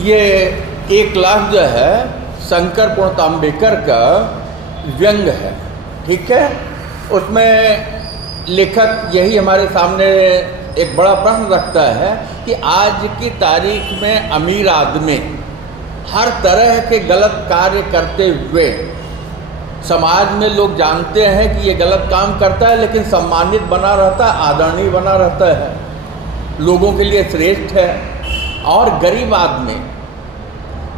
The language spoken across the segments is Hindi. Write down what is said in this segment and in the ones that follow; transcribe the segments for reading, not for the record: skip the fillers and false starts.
ये 1 लाख जो है शंकर पूर्णतांबेकर का व्यंग है, ठीक है। उसमें लेखक यही हमारे सामने एक बड़ा प्रश्न रखता है कि आज की तारीख में अमीर आदमी हर तरह के गलत कार्य करते हुए समाज में लोग जानते हैं कि ये गलत काम करता है, लेकिन सम्मानित बना रहता है, आदरणीय बना रहता है, लोगों के लिए श्रेष्ठ है। और गरीब आदमी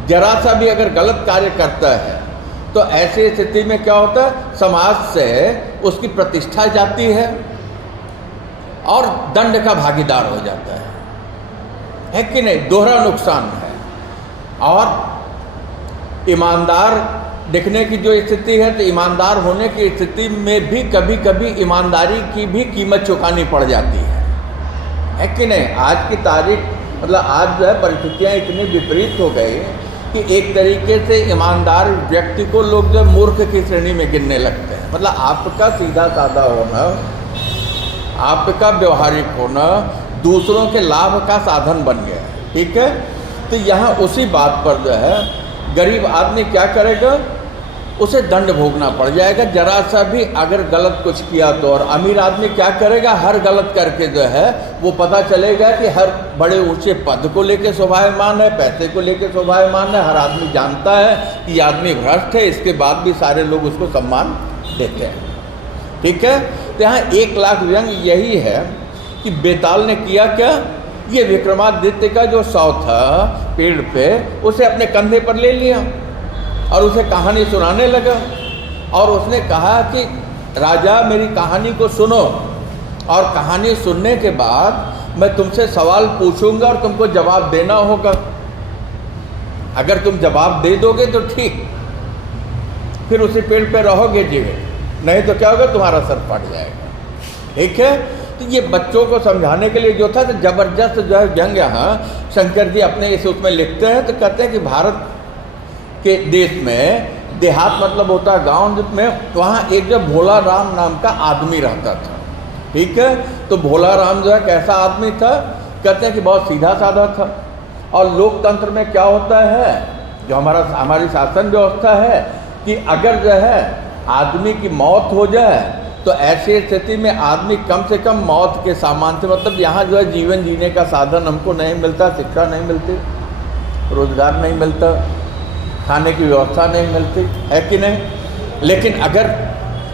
जरा सा भी अगर गलत कार्य करता है तो ऐसी स्थिति में क्या होता है, समाज से उसकी प्रतिष्ठा जाती है और दंड का भागीदार हो जाता है कि नहीं। दोहरा नुकसान है। और ईमानदार दिखने की जो स्थिति है, तो ईमानदार होने की स्थिति में भी कभी कभी ईमानदारी की भी कीमत चुकानी पड़ जाती है कि नहीं। आज की तारीख मतलब आज जो है परिस्थितियाँ इतनी विपरीत हो गई कि एक तरीके से ईमानदार व्यक्ति को लोग जो मूर्ख की श्रेणी में गिनने लगते हैं। मतलब आपका सीधा साधा होना, आपका व्यवहारिक होना दूसरों के लाभ का साधन बन गया है, ठीक है। तो यहाँ उसी बात पर जो है गरीब आदमी क्या करेगा, उसे दंड भोगना पड़ जाएगा जरा सा भी अगर गलत कुछ किया तो। और अमीर आदमी क्या करेगा, हर गलत करके जो है वो पता चलेगा कि हर बड़े ऊंचे पद को लेके शोभायमान है, पैसे को लेके शोभायमान है, हर आदमी जानता है कि ये आदमी भ्रष्ट है, इसके बाद भी सारे लोग उसको सम्मान देते हैं, ठीक है। तो यहाँ 1 लाख व्यंग यही है कि बेताल ने किया क्या, ये विक्रमादित्य का जो शव था पेड़ पे उसे अपने कंधे पर ले लिया और उसे कहानी सुनाने लगा। और उसने कहा कि राजा मेरी कहानी को सुनो, और कहानी सुनने के बाद मैं तुमसे सवाल पूछूंगा और तुमको जवाब देना होगा। अगर तुम जवाब दे दोगे तो ठीक, फिर उसी पेड़ पे रहोगे जीवित, नहीं तो क्या होगा, तुम्हारा सर फट जाएगा, ठीक है। तो ये बच्चों को समझाने के लिए जो था, तो जबरदस्त जो है व्यंग यहाँ शंकर जी अपने इस उसमें लिखते हैं। तो कहते हैं कि भारत के देश में देहात मतलब होता है गांव में, वहाँ एक जो भोला राम नाम का आदमी रहता था, ठीक है। तो भोला राम जो है कैसा आदमी था, कहते हैं कि बहुत सीधा साधा था। और लोकतंत्र में क्या होता है, जो हमारी शासन व्यवस्था है, कि अगर जो है आदमी की मौत हो जाए तो ऐसी स्थिति में आदमी कम से कम मौत के सामान से, मतलब यहाँ जो है जीवन जीने का साधन हमको नहीं मिलता, शिक्षा नहीं मिलती, रोजगार नहीं मिलता, खाने की व्यवस्था नहीं मिलती, है कि नहीं। लेकिन अगर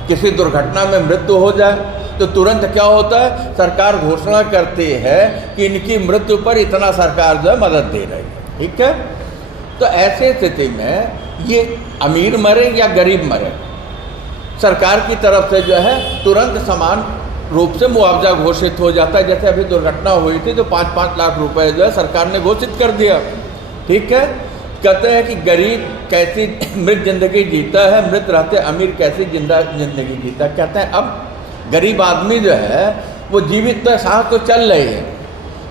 किसी दुर्घटना में मृत्यु हो जाए तो तुरंत क्या होता है, सरकार घोषणा करती है कि इनकी मृत्यु पर इतना सरकार जो है मदद दे रही है, ठीक है। तो ऐसे स्थिति में ये अमीर मरे या गरीब मरे, सरकार की तरफ से जो है तुरंत समान रूप से मुआवजा घोषित हो जाता है। जैसे अभी दुर्घटना हुई थी तो 5-5 लाख रुपए जो है सरकार ने घोषित कर दिया, ठीक है। कहते हैं कि गरीब कैसी मृत जिंदगी जीता है, मृत रहते अमीर कैसी जिंदगी जीता है। कहते हैं अब गरीब आदमी जो है वो जीवित तो सांस तो चल रही है,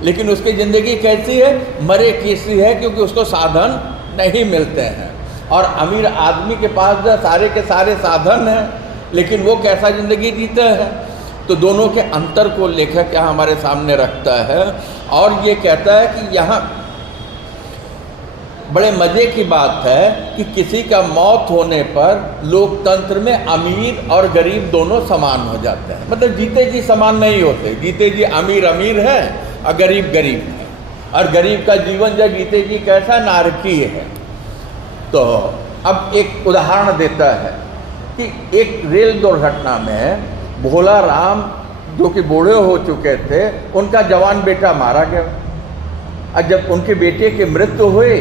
लेकिन उसकी ज़िंदगी कैसी है, मरे कैसी है, क्योंकि उसको साधन नहीं मिलते हैं। और अमीर आदमी के पास जो सारे के सारे साधन हैं, लेकिन वो कैसा ज़िंदगी जीता है। तो दोनों के अंतर को लेखक यहाँ हमारे सामने रखता है और ये कहता है कि यहाँ बड़े मज़े की बात है कि किसी का मौत होने पर लोकतंत्र में अमीर और गरीब दोनों समान हो जाते हैं। मतलब जीते जी समान नहीं होते, जीते जी अमीर अमीर है और गरीब गरीब है, और गरीब का जीवन जब जीते जी कैसा नारकीय है। तो अब एक उदाहरण देता है कि एक रेल दुर्घटना में भोला राम जो कि बूढ़े हो चुके थे, उनका जवान बेटा मारा गया। और जब उनके बेटे की मृत्यु हुई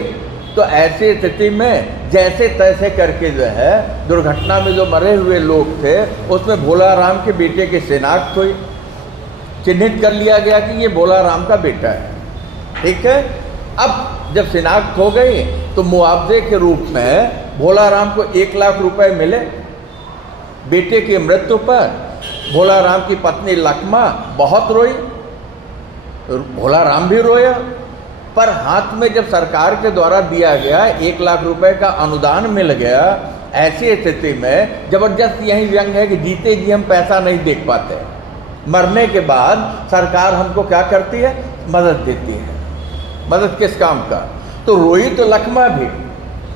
तो ऐसी स्थिति में जैसे तैसे करके जो है दुर्घटना में जो मरे हुए लोग थे उसमें भोला राम के बेटे की शिनाख्त हुई, चिन्हित कर लिया गया कि ये भोला राम का बेटा है, ठीक है। अब जब शिनाख्त हो गई तो मुआवजे के रूप में भोला राम को 1 लाख रुपए मिले। बेटे की मृत्यु पर भोला राम की पत्नी लक्ष्मा बहुत रोई, भोला राम भी रोया, पर हाथ में जब सरकार के द्वारा दिया गया 1 लाख रुपए का अनुदान मिल गया, ऐसी स्थिति में जबरदस्त यही व्यंग है कि जीते जी हम पैसा नहीं देख पाते, मरने के बाद सरकार हमको क्या करती है, मदद देती है। मदद किस काम का, तो रोई तो लखमा भी,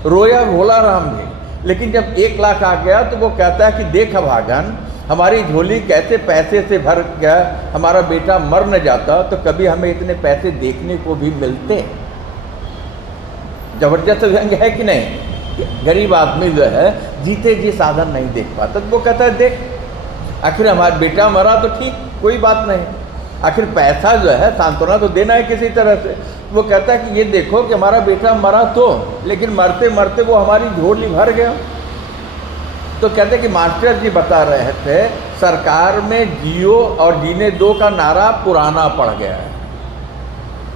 रोया भोला राम भी, लेकिन जब 1 लाख आ गया तो वो कहता है कि देख भागन, हमारी झोली कैसे पैसे से भर गया, हमारा बेटा मर न जाता तो कभी हमें इतने पैसे देखने को भी मिलते। जबरदस्त व्यंग है कि नहीं? गरीब आदमी जो है जीते जी साधन नहीं देख पाता, तो वो कहता है देख, आखिर हमारा बेटा मरा तो ठीक, कोई बात नहीं, आखिर पैसा जो है सांत्वना तो देना है किसी तरह से। वो कहता है कि ये देखो कि हमारा बेटा मरा तो, लेकिन मरते मरते वो हमारी झोली भर गया। तो कहते कि मास्टर जी बता रहे थे सरकार में जियो और जीने दो का नारा पुराना पड़ गया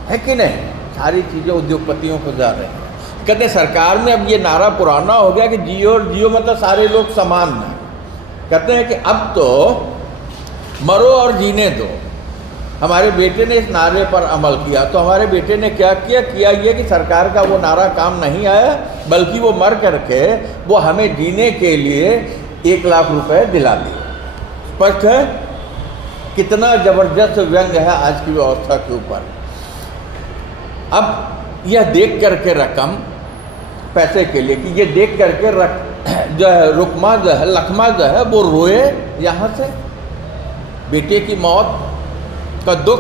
है कि नहीं? सारी चीज़ें उद्योगपतियों को जा रही हैं। कहते सरकार में अब ये नारा पुराना हो गया कि जियो और जियो मतलब सारे लोग समान हैं। कहते हैं कि अब तो मरो और जीने दो। हमारे बेटे ने इस नारे पर अमल किया, तो हमारे बेटे ने क्या किया ये कि सरकार का वो नारा काम नहीं आया, बल्कि वो मर करके वो हमें जीने के लिए 1 लाख रुपए दिला दिए। स्पष्ट है कितना जबरदस्त व्यंग है आज की व्यवस्था के ऊपर। अब यह देख करके रकम पैसे के लिए कि ये देख करके जो है रुकमा जो है लखमा जो है वो रोए यहाँ से, बेटे की मौत का दुख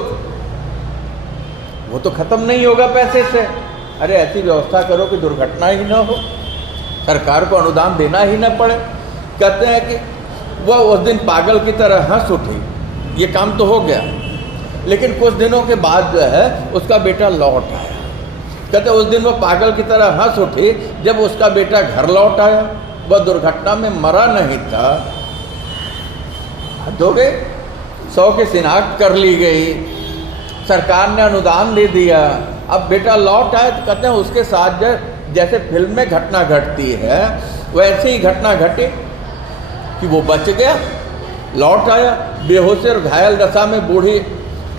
वो तो खत्म नहीं होगा पैसे से। अरे ऐसी व्यवस्था करो कि दुर्घटना ही ना हो, सरकार को अनुदान देना ही ना पड़े। कहते हैं कि वह उस दिन पागल की तरह हंस उठी, ये काम तो हो गया, लेकिन कुछ दिनों के बाद जो है उसका बेटा लौट आया। कहते उस दिन वो पागल की तरह हंस उठी जब उसका बेटा घर लौट आया, वह दुर्घटना में मरा नहीं था। हद हो गए, 100 की शिनाख्त कर ली गई, सरकार ने अनुदान दे दिया, अब बेटा लौट आए तो कहते हैं उसके साथ जैसे फिल्म में घटना घटती है वैसे ही घटना घटी कि वो बच गया, लौट आया। बेहोश और घायल दशा में बूढ़ी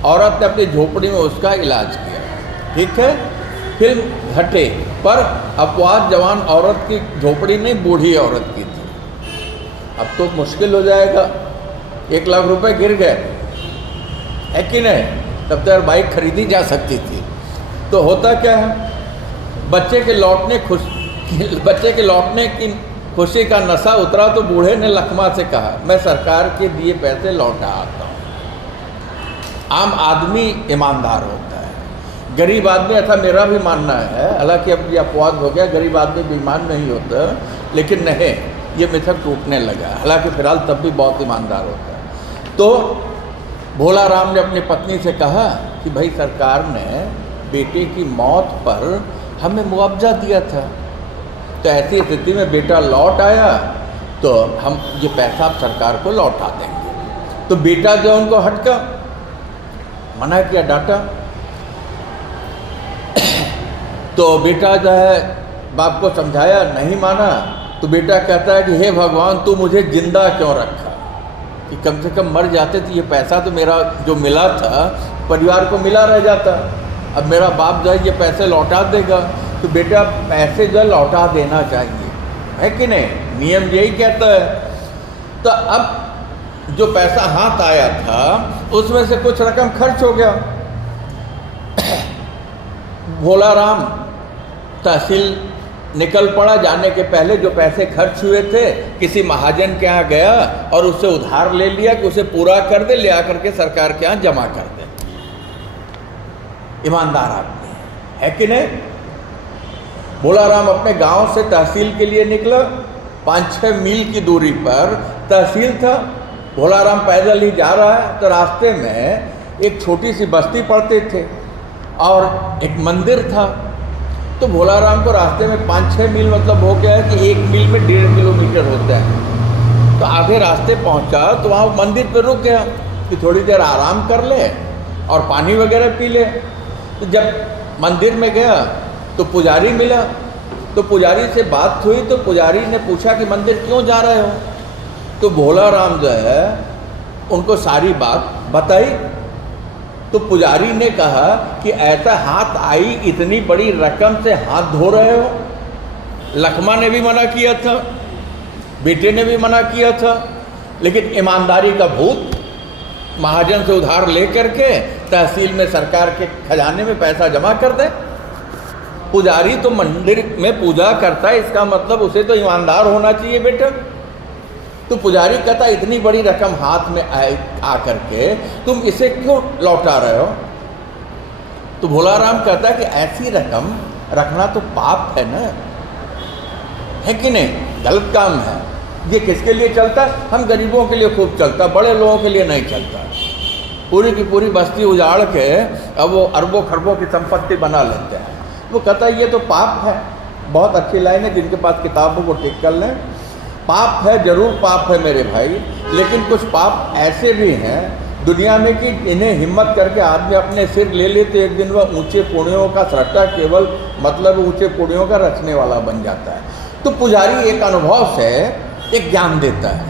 औरत ने अपनी झोपड़ी में उसका इलाज किया। ठीक है, फिल्म घटे पर अपवाद जवान औरत की झोपड़ी नहीं, बूढ़ी औरत की थी। अब तो मुश्किल हो जाएगा, 1 लाख रुपए गिर गए, है कि नहीं? तब तक बाइक खरीदी जा सकती थी। तो होता क्या है, बच्चे के लौटने की खुशी का नशा उतरा तो बूढ़े ने लखमा से कहा मैं सरकार के दिए पैसे लौटा आता हूँ। आम आदमी ईमानदार होता है, गरीब आदमी, ऐसा मेरा भी मानना है, हालांकि अब ये अपवाद हो गया, गरीब आदमी बेईमान नहीं होता, लेकिन नहीं, ये मिथक टूटने लगा। हालांकि फिलहाल तब भी बहुत ईमानदार होता है। तो भोला राम ने अपनी पत्नी से कहा कि भाई सरकार ने बेटे की मौत पर हमें मुआवजा दिया था, तो ऐसी स्थिति में बेटा लौट आया तो हम ये पैसा आप सरकार को लौटा देंगे। तो बेटा जो उनको हटका, मना किया, डांटा। तो बेटा जो है बाप को समझाया, नहीं माना। तो बेटा कहता है कि हे भगवान तू मुझे जिंदा क्यों रखा, कि कम से कम मर जाते तो ये पैसा तो मेरा जो मिला था परिवार को मिला रह जाता। अब मेरा बाप जो है ये पैसे लौटा देगा, तो बेटा पैसे जो लौटा देना चाहिए, है कि नहीं? नियम यही कहता है। तो अब जो पैसा हाथ आया था उसमें से कुछ रकम खर्च हो गया। भोला राम तहसील निकल पड़ा, जाने के पहले जो पैसे खर्च हुए थे किसी महाजन के यहाँ गया और उससे उधार ले लिया कि उसे पूरा कर दे, ले आकर के सरकार के यहाँ जमा कर दे। ईमानदार आदमी है कि नहीं? भोला राम अपने गांव से तहसील के लिए निकला, 5-6 मील की दूरी पर तहसील था। भोला राम पैदल ही जा रहा है तो रास्ते में एक छोटी सी बस्ती पड़ते थे और एक मंदिर था। तो भोला राम को रास्ते में 5-6 मील मतलब हो गया है कि 1 मील में 1.5 किलोमीटर होता है। तो आधे रास्ते पहुंचा तो वहाँ मंदिर पर रुक गया कि थोड़ी देर आराम कर ले और पानी वगैरह पी ले। तो जब मंदिर में गया तो पुजारी मिला, तो पुजारी से बात हुई, तो पुजारी ने पूछा कि मंदिर क्यों जा रहे हो? तो भोला राम जो है उनको सारी बात बताई। तो पुजारी ने कहा कि ऐसा हाथ आई इतनी बड़ी रकम से हाथ धो रहे हो? लखमा ने भी मना किया था, बेटे ने भी मना किया था, लेकिन ईमानदारी का भूत महाजन से उधार ले करके तहसील में सरकार के खजाने में पैसा जमा कर दे। पुजारी तो मंदिर में पूजा करता है, इसका मतलब उसे तो ईमानदार होना चाहिए बेटा। तो पुजारी कहता इतनी बड़ी रकम हाथ में आ करके तुम इसे क्यों लौटा रहे हो? तो भोलाराम कहता है कि ऐसी रकम रखना तो पाप है ना, है कि नहीं, गलत काम है। ये किसके लिए चलता है? हम गरीबों के लिए खूब चलता, बड़े लोगों के लिए नहीं चलता। पूरी की पूरी बस्ती उजाड़ के अब वो अरबों खरबों की संपत्ति बना लेते हैं। वो कहता है ये तो पाप है। बहुत अच्छी लाइन है, जिनके पास किताब हो वो ठीक कर लें। पाप है, जरूर पाप है मेरे भाई, लेकिन कुछ पाप ऐसे भी हैं दुनिया में कि इन्हें हिम्मत करके आदमी अपने सिर ले ले तो एक दिन वह ऊंचे पुण्यों का सृष्टा केवल मतलब ऊंचे पुण्यों का रचने वाला बन जाता है। तो पुजारी एक अनुभव से एक ज्ञान देता है।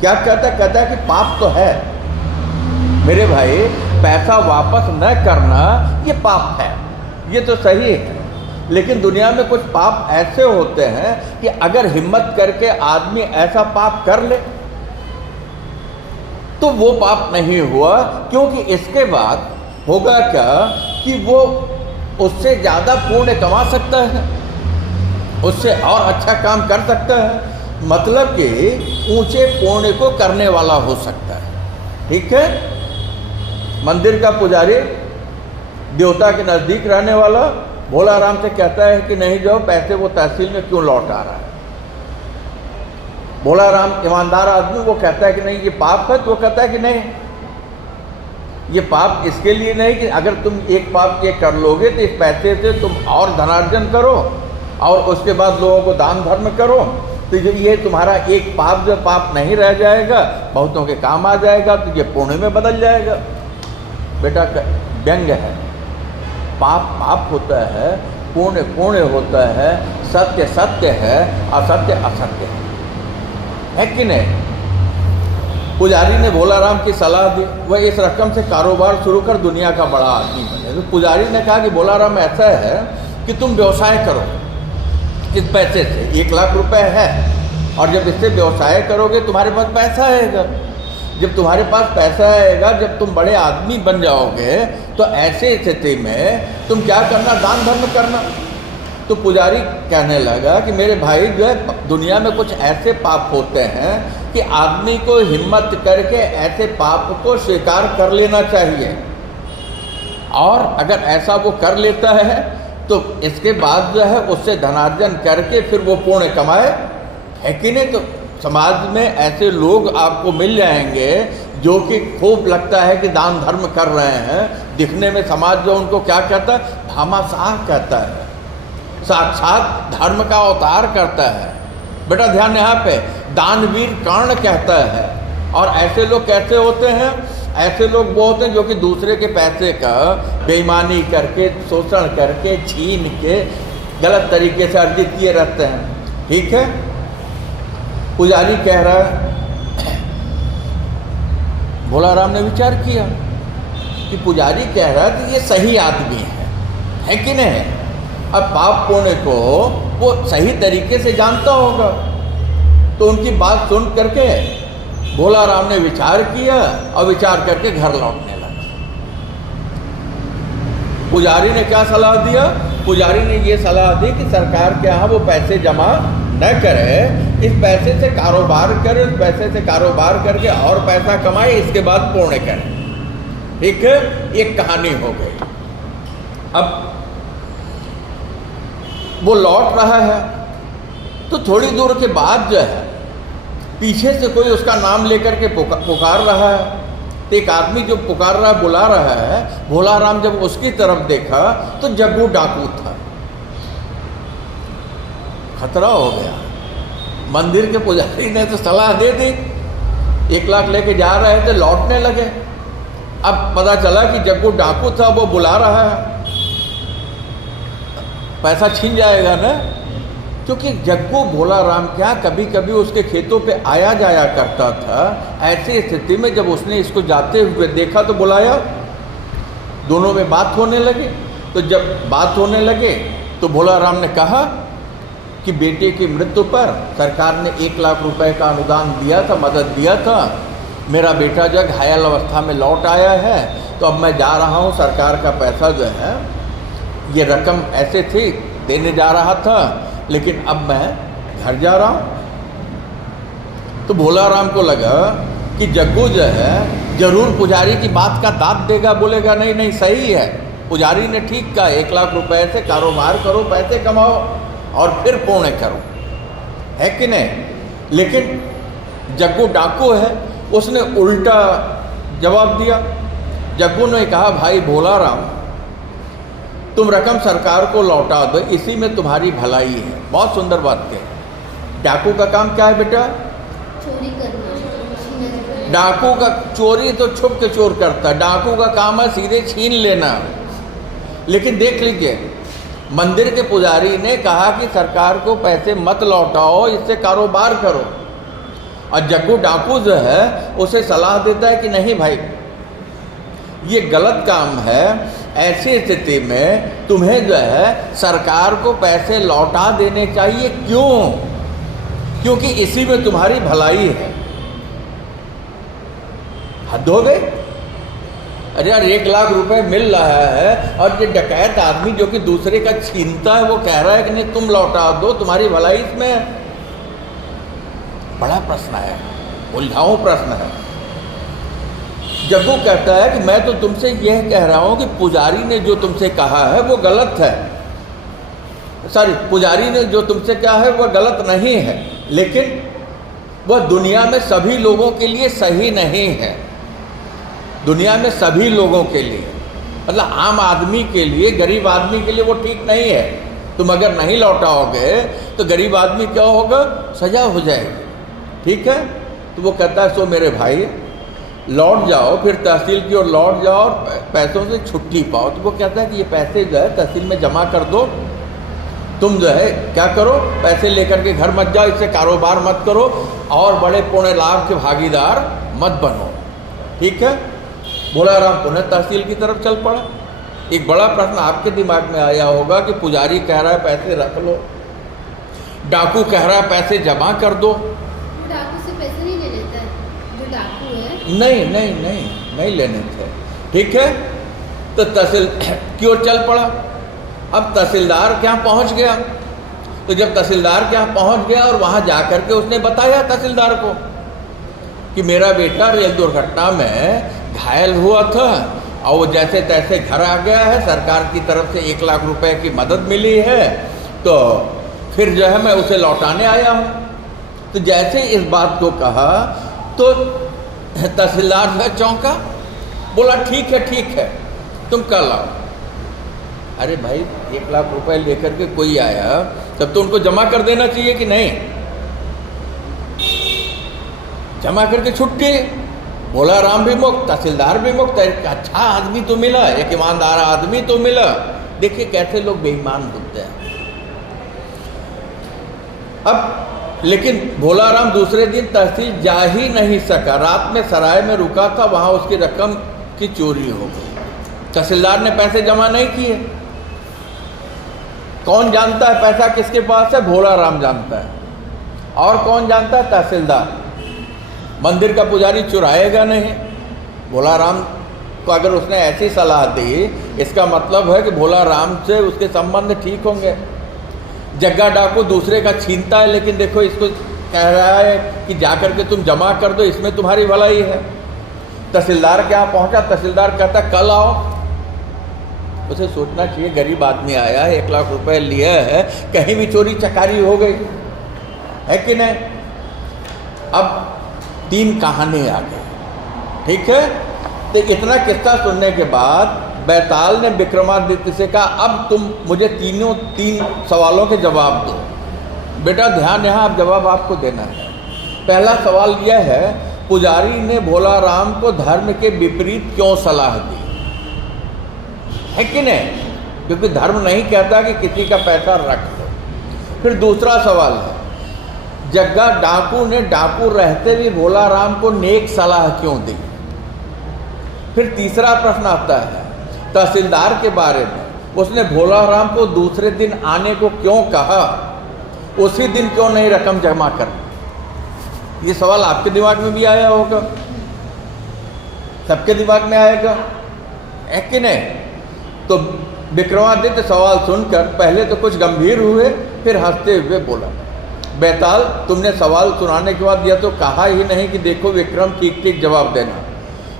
क्या कहता है? कहता है कि पाप तो है मेरे भाई, पैसा वापस न करना ये पाप है, ये तो सही है। लेकिन दुनिया में कुछ पाप ऐसे होते हैं कि अगर हिम्मत करके आदमी ऐसा पाप कर ले तो वो पाप नहीं हुआ, क्योंकि इसके बाद होगा क्या कि वो उससे ज़्यादा पुण्य कमा सकता है, उससे और अच्छा काम कर सकता है, मतलब कि ऊंचे पुण्य को करने वाला हो सकता है। ठीक है, मंदिर का पुजारी देवता के नज़दीक रहने वाला भोलाराम से कहता है कि नहीं जाओ, पैसे वो तहसील में क्यों लौट आ रहा है। भोलाराम ईमानदार आदमी, वो कहता है कि नहीं ये पाप है। तो वो कहता है कि नहीं, ये पाप इसके लिए नहीं कि अगर तुम एक पाप ये कर लोगे तो इस पैसे से तुम और धनार्जन करो और उसके बाद लोगों को दान धर्म करो, तो ये तुम्हारा एक पाप जो पाप नहीं रह जाएगा, बहुतों के काम आ जाएगा, तो ये पुण्य में बदल जाएगा। बेटा व्यंग है, पाप पाप होता है, पुण्य पुण्य होता है, सत्य सत्य है, असत्य असत्य है कि नहीं। पुजारी ने भोलाराम की सलाह दी, वह इस रकम से कारोबार शुरू कर दुनिया का बड़ा आदमी बने। तो पुजारी ने कहा कि भोलाराम ऐसा है कि तुम व्यवसाय करो इस पैसे से, 1 लाख रुपए है, और जब इससे व्यवसाय करोगे तुम्हारे पास पैसा आएगा। जब तुम्हारे पास पैसा आएगा, जब तुम बड़े आदमी बन जाओगे, तो ऐसे स्थिति में तुम क्या करना, दान धर्म करना। तो पुजारी कहने लगा कि मेरे भाई जो है दुनिया में कुछ ऐसे पाप होते हैं कि आदमी को हिम्मत करके ऐसे पाप को स्वीकार कर लेना चाहिए, और अगर ऐसा वो कर लेता है तो इसके बाद जो है उससे धनार्जन करके फिर वो पुण्य कमाए, है कि नहीं। तो समाज में ऐसे लोग आपको मिल जाएंगे जो कि खूब लगता है कि दान धर्म कर रहे हैं, दिखने में समाज जो उनको क्या कहता है, भामाशाह कहता है, साक्षात धर्म का अवतार करता है। बेटा ध्यान यहाँ पे, दानवीर कर्ण कहता है। और ऐसे लोग कैसे होते हैं? ऐसे लोग वो होते हैं जो कि दूसरे के पैसे का बेईमानी करके, शोषण करके, छीन के गलत तरीके से अर्जित किए रहते हैं। ठीक है, पुजारी कह रहा है, भोलाराम ने विचार किया कि पुजारी कह रहा है कि ये सही आदमी है कि नहीं। अब पाप पुण्य को वो सही तरीके से जानता होगा। तो उनकी बात सुन करके भोलाराम ने विचार किया और विचार करके घर लौटने लगा। पुजारी ने क्या सलाह दिया? पुजारी ने ये सलाह दी कि सरकार के यहाँ वो पैसे जमा न करे, इस पैसे से कारोबार करे, इस पैसे से कारोबार करके और पैसा कमाए, इसके बाद पुण्य करे। ठीक है, एक कहानी हो गई। अब वो लौट रहा है तो थोड़ी दूर के बाद जो है पीछे से कोई उसका नाम लेकर के पुकार रहा है। तो एक आदमी जो पुकार रहा है, बुला रहा है, भोलाराम जब उसकी तरफ देखा तो जग्गू डाकू था। खतरा हो गया। मंदिर के पुजारी ने तो सलाह दे दी, 1 लाख लेके जा रहे थे, लौटने लगे। अब पता चला कि जग्गू डाकू था, वो बुला रहा है, पैसा छीन जाएगा ना। क्योंकि जग्गू भोलाराम क्या कभी कभी उसके खेतों पे आया जाया करता था। ऐसी स्थिति में जब उसने इसको जाते हुए देखा तो बुलाया, दोनों में बात होने लगी। तो जब बात होने लगे तो भोलाराम ने कहा कि बेटे की मृत्यु पर सरकार ने 1 लाख रुपए का अनुदान दिया था, मदद दिया था। मेरा बेटा जो घायल अवस्था में लौट आया है, तो अब मैं जा रहा हूँ, सरकार का पैसा जो है ये रकम ऐसे थी, देने जा रहा था, लेकिन अब मैं घर जा रहा हूँ। तो भोला राम को लगा कि जग्गू जो है जरूर पुजारी की बात का दाद देगा, बोलेगा नहीं नहीं सही है, पुजारी ने ठीक कहा, 1 लाख रुपए से कारोबार करो, पैसे कमाओ और फिर पुण्य करो, है कि नहीं। लेकिन जग्गू डाकू है, उसने उल्टा जवाब दिया। जग्गू ने कहा भाई भोला राम, तुम रकम सरकार को लौटा दो, इसी में तुम्हारी भलाई है। बहुत सुंदर बात कही। डाकू का काम क्या है बेटा? चोरी करना। डाकू का चोरी तो छुप के चोर करता है, डाकू का काम है सीधे छीन लेना। लेकिन देख लीजिए, मंदिर के पुजारी ने कहा कि सरकार को पैसे मत लौटाओ, इससे कारोबार करो, और जग्गू डाकू जो है उसे सलाह देता है कि नहीं भाई ये गलत काम है, ऐसी स्थिति में तुम्हें जो है सरकार को पैसे लौटा देने चाहिए। क्यों? क्योंकि इसी में तुम्हारी भलाई है। हद हो गई। अरे यार 1 लाख रुपए मिल रहा है और ये डकैत आदमी जो कि दूसरे का छीनता है वो कह रहा है कि नहीं तुम लौटा दो, तुम्हारी भलाई इसमें है। बड़ा प्रश्न है, उलझाऊ प्रश्न है। जग्गू कहता है कि मैं तो तुमसे यह कह रहा हूं कि पुजारी ने जो तुमसे कहा है वो गलत है, सॉरी पुजारी ने जो तुमसे कहा है वो गलत नहीं है, लेकिन वह दुनिया में सभी लोगों के लिए सही नहीं है। दुनिया में सभी लोगों के लिए, मतलब आम आदमी के लिए, गरीब आदमी के लिए वो ठीक नहीं है। तुम अगर नहीं लौटाओगे तो गरीब आदमी क्या होगा? सजा हो जाएगी। ठीक है। तो वो कहता है सो मेरे भाई लौट जाओ, फिर तहसील की ओर लौट जाओ और पैसों से छुट्टी पाओ। तो वो कहता है कि ये पैसे जो है तहसील में जमा कर दो, तुम जो है क्या करो, पैसे लेकर के घर मत जाओ, इससे कारोबार मत करो और बड़े पुण्य लाभ के भागीदार मत बनो। ठीक है। भोला राम पुनः तहसील की तरफ चल पड़ा। एक बड़ा प्रश्न आपके दिमाग में आया होगा कि पुजारी कह रहा है पैसे रख लो, डाकू कह रहा है पैसे जमा कर दो। डाकू से पैसे नहीं ले लेता है जो डाकू है? नहीं लेने थे। ठीक है। तो तहसील की ओर चल पड़ा। अब तहसीलदार के यहाँ पहुँच गया। तो जब तहसीलदार के यहाँ पहुँच गया और वहाँ जा कर के उसने बताया तहसीलदार को कि मेरा बेटा रेल दुर्घटना में घायल हुआ था और वो जैसे तैसे घर आ गया है, सरकार की तरफ से 1 लाख रुपए की मदद मिली है, तो फिर जो है मैं उसे लौटाने आया हूँ। तो जैसे इस बात को कहा तो तहसीलदार में चौंका, बोला ठीक है तुम कल आओ। अरे भाई 1 लाख रुपए लेकर के कोई आया तब तो उनको जमा कर देना चाहिए कि नहीं? जमा करके छुट्टी। भोला राम भी मुक्त, तहसीलदार भी मुक्त। एक अच्छा आदमी तो मिला, एक ईमानदार आदमी तो मिला। देखिए कैसे लोग बेईमान होते हैं। अब लेकिन भोला राम दूसरे दिन तहसील जा ही नहीं सका। रात में सराय में रुका था, वहां उसकी रकम की चोरी हो गई। तहसीलदार ने पैसे जमा नहीं किए। कौन जानता है पैसा किसके पास है? भोला राम जानता है। और कौन जानता है? तहसीलदार। मंदिर का पुजारी चुराएगा नहीं। भोला राम को अगर उसने ऐसी सलाह दी, इसका मतलब है कि भोला राम से उसके संबंध ठीक होंगे। जग्गा डाकू दूसरे का छीनता है, लेकिन देखो इसको कह रहा है कि जाकर के तुम जमा कर दो, इसमें तुम्हारी भलाई है। तहसीलदार के यहाँ पहुँचा, तहसीलदार कहता कल आओ। उसे सोचना चाहिए गरीब आदमी आया है, 1 लाख रुपए लिया है, कहीं भी चोरी चकारी हो गई है कि नहीं। अब 3 कहानी आ गई। ठीक है। तो इतना किस्सा सुनने के बाद बैताल ने विक्रमादित्य से कहा अब तुम मुझे 3 सवालों के जवाब दो। बेटा ध्यान, यहाँ आप जवाब आपको देना है। पहला सवाल यह है, पुजारी ने भोला राम को धर्म के विपरीत क्यों सलाह दी? है कि नहीं? क्योंकि धर्म नहीं कहता कि किसी का पैसा रख दो। फिर दूसरा सवाल है, जग्गा डाकू ने डाकू रहते भी भोला राम को नेक सलाह क्यों दी? फिर तीसरा प्रश्न आता है तहसीलदार के बारे में, उसने भोला राम को दूसरे दिन आने को क्यों कहा? उसी दिन क्यों नहीं रकम जमा कर? ये सवाल आपके दिमाग में भी आया होगा, सबके दिमाग में आएगा, है कि नहीं? तो विक्रमादित्य सवाल सुनकर पहले तो कुछ गंभीर हुए, फिर हंसते हुए बोला, बैताल, तुमने सवाल सुनाने के बाद यह तो कहा ही नहीं कि देखो विक्रम ठीक ठीक जवाब देना,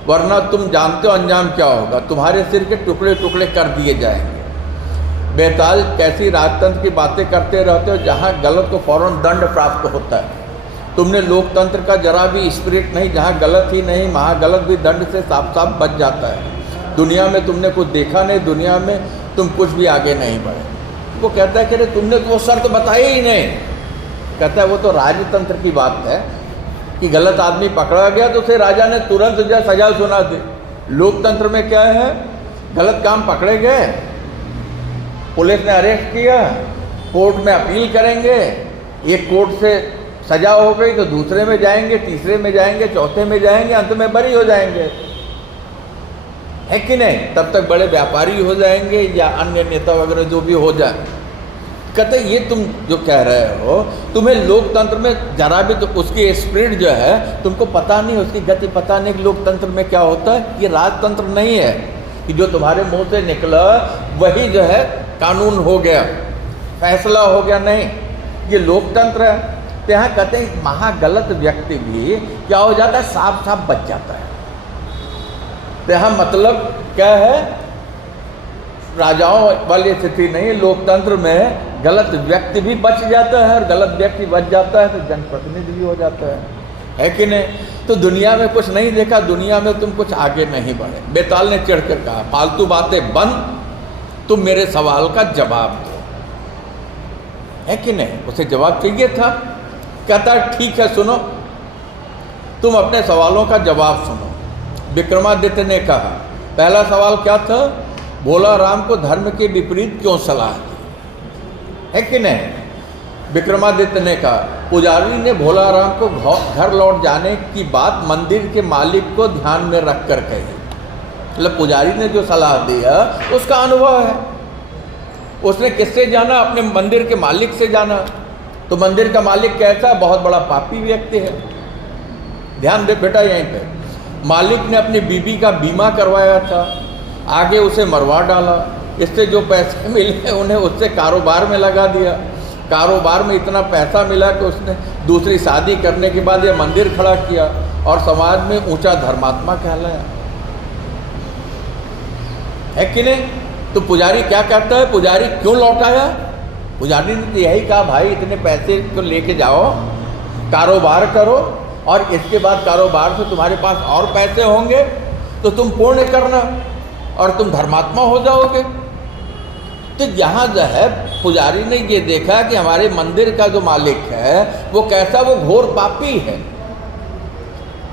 वरना तुम जानते हो अंजाम क्या होगा, तुम्हारे सिर के टुकड़े टुकड़े कर दिए जाएंगे। बैताल, कैसी राजतंत्र की बातें करते रहते हो जहाँ गलत को फौरन दंड प्राप्त होता है। तुमने लोकतंत्र का जरा भी स्पिरिट नहीं, जहाँ गलत ही नहीं वहाँ गलत भी दंड से साफ साफ बच जाता है। दुनिया में तुमने कुछ देखा नहीं, दुनिया में तुम कुछ भी आगे नहीं बढ़े। वो कहता है कि अरे तुमने तो वो शर्त बताई ही नहीं। कहता है वो तो राजतंत्र की बात है कि गलत आदमी पकड़ा गया तो उसे राजा ने तुरंत सजा सुना दी। लोकतंत्र में क्या है, गलत काम पकड़े गए, पुलिस ने अरेस्ट किया, कोर्ट में अपील करेंगे, एक कोर्ट से सजा हो गई तो दूसरे में जाएंगे, तीसरे में जाएंगे, चौथे में जाएंगे, अंत में बरी हो जाएंगे, है कि नहीं। तब तक बड़े व्यापारी हो जाएंगे या अन्य नेता वगैरह जो भी हो जाए। कहते ये तुम जो कह रहे हो, तुम्हें लोकतंत्र में जरा भी तो उसकी स्पिरिट जो है तुमको पता नहीं, उसकी गति पता नहीं कि लोकतंत्र में क्या होता है। ये राजतंत्र नहीं है कि जो तुम्हारे मुंह से निकला वही जो है कानून हो गया, फैसला हो गया, नहीं, ये लोकतंत्र है। तो यहाँ कहते हैं महागलत व्यक्ति भी क्या हो जाता है, साफ साफ बच जाता है। तो यहाँ मतलब क्या है, राजाओं वाली स्थिति नहीं, लोकतंत्र में गलत व्यक्ति भी बच जाता है, और गलत व्यक्ति बच जाता है तो जनप्रतिनिधि भी हो जाता है कि नहीं। तो दुनिया में कुछ नहीं देखा, दुनिया में तुम कुछ आगे नहीं बढ़े। बेताल ने चिढ़कर कहा, फालतू बातें बंद, तुम मेरे सवाल का जवाब दो, है कि नहीं। उसे जवाब चाहिए था। कहता ठीक है, सुनो, तुम अपने सवालों का जवाब सुनो। विक्रमादित्य ने कहा, पहला सवाल क्या था, भोला राम को धर्म के विपरीत क्यों सलाह दी, है कि नहीं। विक्रमादित्य ने कहा, पुजारी ने भोला राम को घर लौट जाने की बात मंदिर के मालिक को ध्यान में रख कर कही। मतलब पुजारी ने जो सलाह दिया उसका अनुभव है, उसने किससे जाना, अपने मंदिर के मालिक से जाना। तो मंदिर का मालिक कैसा, बहुत बड़ा पापी व्यक्ति है। ध्यान दे बेटा, यहीं पे मालिक ने अपनी बीबी का बीमा करवाया था, आगे उसे मरवा डाला, इससे जो पैसे मिले उन्हें उससे कारोबार में लगा दिया। कारोबार में इतना पैसा मिला कि उसने दूसरी शादी करने के बाद ये मंदिर खड़ा किया और समाज में ऊंचा धर्मात्मा कहलाया, है कि नहीं। तो पुजारी क्या करता है, पुजारी क्यों लौटाया, पुजारी ने तो यही कहा, भाई इतने पैसे को लेके जाओ, कारोबार करो, और इसके बाद कारोबार से तुम्हारे पास और पैसे होंगे तो तुम पुण्य करना और तुम धर्मात्मा हो जाओगे। तो यहाँ जो है पुजारी ने ये देखा कि हमारे मंदिर का जो मालिक है वो कैसा, वो घोर पापी है।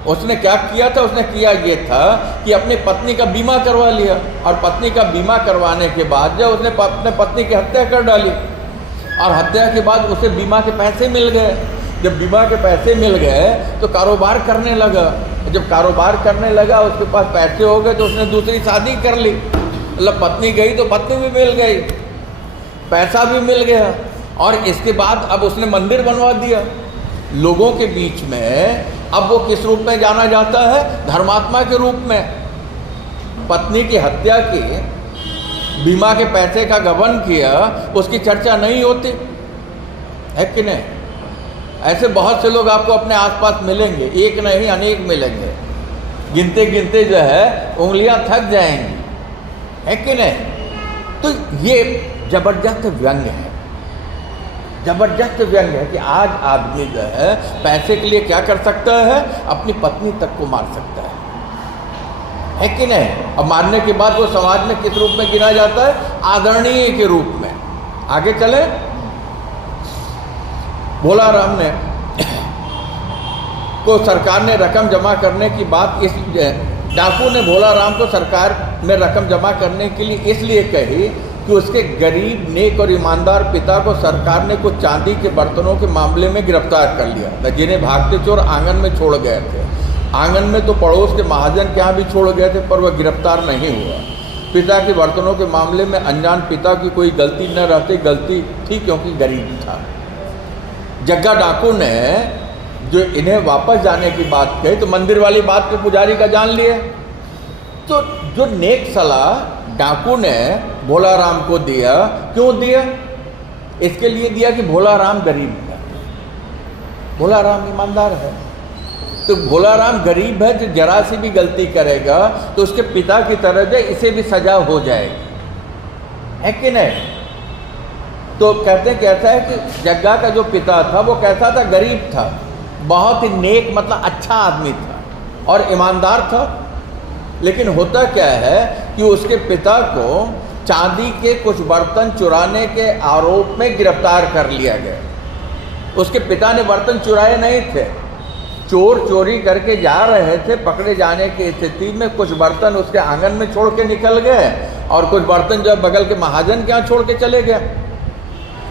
उसने क्या किया था, उसने किया ये था कि अपनी पत्नी का बीमा करवा लिया, और पत्नी का बीमा करवाने के बाद जब उसने अपने पत्नी की हत्या कर डाली, और हत्या के बाद उसे बीमा के पैसे मिल गए। जब बीमा के पैसे मिल गए तो कारोबार करने लगा, जब कारोबार करने लगा उसके पास पैसे हो गए तो उसने दूसरी शादी कर ली। मतलब पत्नी गई तो पत्नी भी मिल गई, पैसा भी मिल गया, और इसके बाद अब उसने मंदिर बनवा दिया लोगों के बीच में। अब वो किस रूप में जाना जाता है, धर्मात्मा के रूप में। पत्नी की हत्या की, बीमा के पैसे का गबन किया, उसकी चर्चा नहीं होती, है कि नहीं। ऐसे बहुत से लोग आपको अपने आसपास मिलेंगे, एक नहीं अनेक मिलेंगे, गिनते गिनते जो है उंगलियां थक जाएंगी, है कि नहीं। तो ये जबरदस्त व्यंग है, जबरदस्त व्यंग है कि आज आदमी जो है पैसे के लिए क्या कर सकता है, अपनी पत्नी तक को मार सकता है कि नहीं। अब मारने के बाद वो समाज में किस रूप में गिना जाता है, आदरणीय के रूप में। आगे चले, भोला राम ने को सरकार ने रकम जमा करने की बात, इस डाकू ने भोला राम को सरकार में रकम जमा करने के लिए इसलिए कही कि उसके गरीब, नेक और ईमानदार पिता को सरकार ने कुछ चांदी के बर्तनों के मामले में गिरफ्तार कर लिया था, जिन्हें भागते चोर आंगन में छोड़ गए थे। आंगन में तो पड़ोस के महाजन के यहाँ भी छोड़ गए थे, पर वह गिरफ्तार नहीं हुआ। पिता के बर्तनों के मामले में अनजान पिता की कोई गलती न रहती, गलती थी क्योंकि गरीब था। जग्गा डाकू ने जो इन्हें वापस जाने की बात कही तो मंदिर वाली बात पे पुजारी का जान लिए। तो जो नेक सलाह डाकू ने भोला राम को दिया। क्यों दिया? इसके लिए दिया कि भोला राम गरीब है, भोला राम ईमानदार है। तो भोला राम गरीब है, जो जरा सी भी गलती करेगा तो उसके पिता की तरह जो इसे भी सजा हो जाएगी, है कि नहीं? तो कहता है कि जग्गा का जो पिता था वो कैसा था? गरीब था, बहुत ही नेक, मतलब अच्छा आदमी था और ईमानदार था। लेकिन होता क्या है कि उसके पिता को चांदी के कुछ बर्तन चुराने के आरोप में गिरफ्तार कर लिया गया। उसके पिता ने बर्तन चुराए नहीं थे, चोर चोरी करके जा रहे थे, पकड़े जाने की स्थिति में कुछ बर्तन उसके आंगन में छोड़ के निकल गए और कुछ बर्तन जो बगल के महाजन के यहाँ छोड़ के चले गए।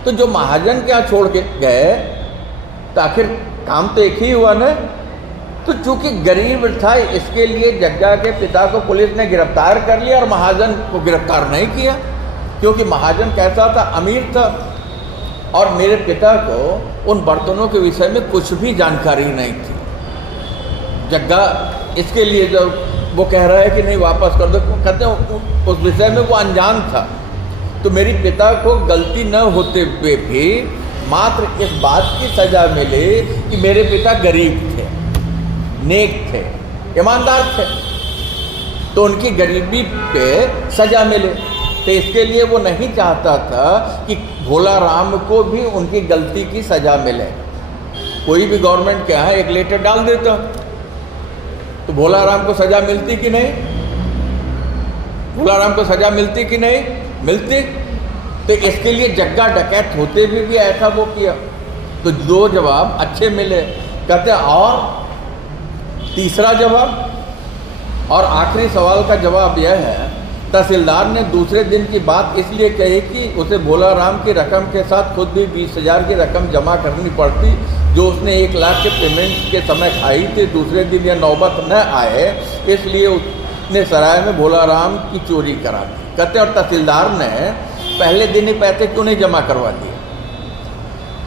तो जो महाजन के यहाँ छोड़ के गए तो आखिर काम तो एक ही हुआ ना। तो चूंकि गरीब था इसके लिए जग्गा के पिता को पुलिस ने गिरफ्तार कर लिया और महाजन को गिरफ्तार नहीं किया, क्योंकि महाजन कैसा था? अमीर था और मेरे पिता को उन बर्तनों के विषय में कुछ भी जानकारी नहीं थी। जग्गा इसके लिए जब वो कह रहा है कि नहीं वापस कर दो, कहते हैं उस विषय में वो अनजान था। तो मेरे पिता को गलती न होते हुए भी मात्र इस बात की सज़ा मिले कि मेरे पिता गरीब थे, नेक थे, ईमानदार थे, तो उनकी गरीबी पे सज़ा मिले। तो इसके लिए वो नहीं चाहता था कि भोला राम को भी उनकी गलती की सज़ा मिले। कोई भी गवर्नमेंट के यहाँ एक लेटर डाल देता तो भोला राम को सज़ा मिलती कि नहीं? भोला राम को सज़ा मिलती कि नहीं? मिलती। तो इसके लिए जग्गा डकैत होते भी ऐसा वो किया। तो दो जवाब अच्छे मिले। कहते और तीसरा जवाब और आखिरी सवाल का जवाब यह है, तहसीलदार ने दूसरे दिन की बात इसलिए कही कि उसे भोला राम की रकम के साथ खुद भी 20,000 की रकम जमा करनी पड़ती, जो उसने 1 लाख के पेमेंट के समय खाई थी। दूसरे दिन यह नौबत न आए इसलिए उसने सराय में भोला राम की चोरी करा दी। कहते और तहसीलदार ने पहले दिन ही पैसे क्यों नहीं जमा करवा दिए?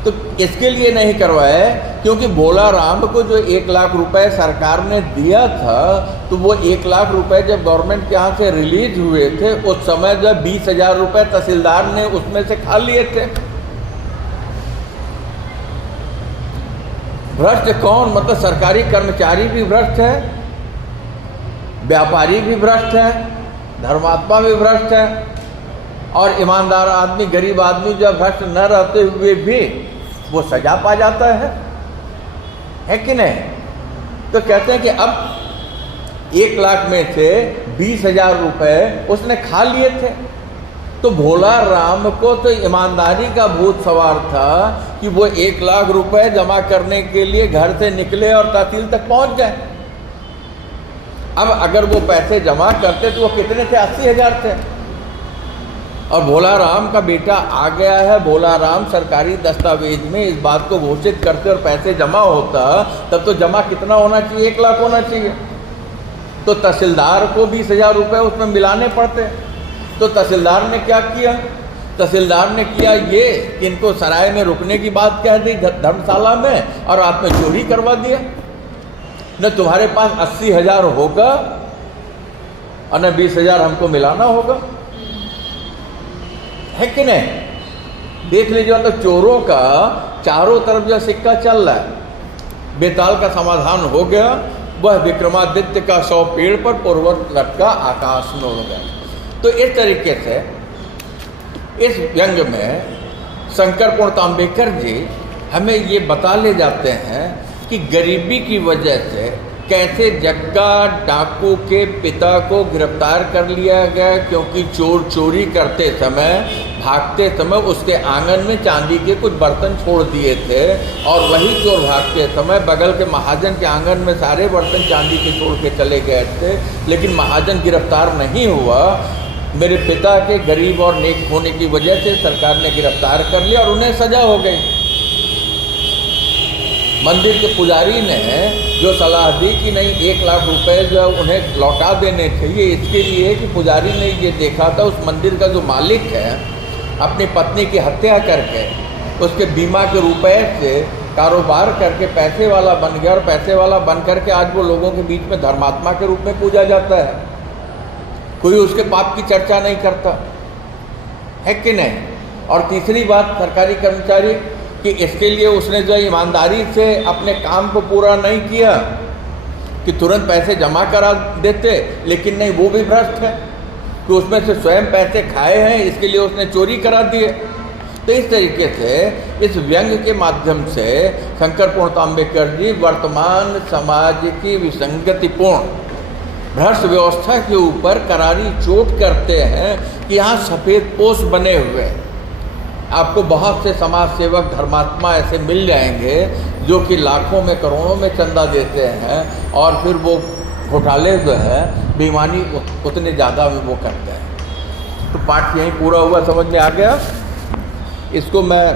तो इसके लिए नहीं करवाए क्योंकि भोला राम को जो 1 लाख रुपए सरकार ने दिया था, तो वो 1 लाख रुपए जब गवर्नमेंट के यहाँ से रिलीज हुए थे उस समय जब 20,000 रुपए तहसीलदार ने उसमें से खा लिए थे। भ्रष्ट कौन? मतलब सरकारी कर्मचारी भी भ्रष्ट है, व्यापारी भी भ्रष्ट है, धर्मात्मा भी भ्रष्ट है और ईमानदार आदमी, गरीब आदमी जब भ्रष्ट न रहते हुए भी वो सजा पा जाता है कि नहीं? तो कहते हैं कि अब 1 लाख में से 20,000 रुपए उसने खा लिए थे। तो भोला राम को तो ईमानदारी का भूत सवार था कि वो 1 लाख रुपए जमा करने के लिए घर से निकले और तहसील तक पहुंच गए। अब अगर वो पैसे जमा करते तो वो कितने थे? 80,000 थे। और भोला राम का बेटा आ गया है, भोला राम सरकारी दस्तावेज में इस बात को घोषित करते और पैसे जमा होता, तब तो जमा कितना होना चाहिए? 1 लाख होना चाहिए। तो तहसीलदार को 20,000 रुपये उसमें मिलाने पड़ते। तो तहसीलदार ने क्या किया? तहसीलदार ने किया ये कि इनको सराय में रुकने की बात कह दी धर्मशाला में और रात में चोरी करवा दिया। न तुम्हारे पास 80,000 होगा और न 20,000 हमको मिलाना होगा, है कि नहीं? देख लीजिए, मतलब चोरों का चारों तरफ जो सिक्का चल रहा है। बेताल का समाधान हो गया, वह विक्रमादित्य का 100 पेड़ पर पूर्वत लटका आकाश में उड़ गया। तो इस तरीके से इस व्यंग में शंकर पूर्ण तांबेकर जी हमें ये बता ले जाते हैं कि गरीबी की वजह से कैसे जग्गा डाकू के पिता को गिरफ्तार कर लिया गया, क्योंकि चोर चोरी करते समय, भागते समय उसके आंगन में चांदी के कुछ बर्तन छोड़ दिए थे और वही चोर भागते समय बगल के महाजन के आंगन में सारे बर्तन चांदी के छोड़ के चले गए थे। लेकिन महाजन गिरफ्तार नहीं हुआ। मेरे पिता के गरीब और नेक होने की वजह से सरकार ने गिरफ्तार कर लिया और उन्हें सजा हो गई। मंदिर के पुजारी ने जो सलाह दी कि नहीं 1 लाख रुपए जो उन्हें लौटा देने चाहिए, इसके लिए कि पुजारी ने ये देखा था उस मंदिर का जो मालिक है अपनी पत्नी की हत्या करके उसके बीमा के रुपए से कारोबार करके पैसे वाला बन गया और पैसे वाला बन करके आज वो लोगों के बीच में धर्मात्मा के रूप में पूजा जाता है। कोई उसके पाप की चर्चा नहीं करता, है कि नहीं। और तीसरी बात सरकारी कर्मचारी कि इसके लिए उसने जो ईमानदारी से अपने काम को पूरा नहीं किया कि तुरंत पैसे जमा करा देते, लेकिन नहीं, वो भी भ्रष्ट है कि उसमें से स्वयं पैसे खाए हैं, इसके लिए उसने चोरी करा दिए। तो इस तरीके से इस व्यंग्य के माध्यम से शंकर पूर्ण तांबेकर जी वर्तमान समाज की विसंगतिपूर्ण भ्रष्ट व्यवस्था के ऊपर करारी चोट करते हैं कि यहाँ सफ़ेद पोश बने हुए हैं। आपको बहुत से समाज सेवक धर्मात्मा ऐसे मिल जाएंगे जो कि लाखों में करोड़ों में चंदा देते हैं और फिर वो घोटाले जो है बेईमानी उतने ज़्यादा में वो करते हैं। तो पाठ यहीं पूरा हुआ, समझ में आ गया। इसको मैं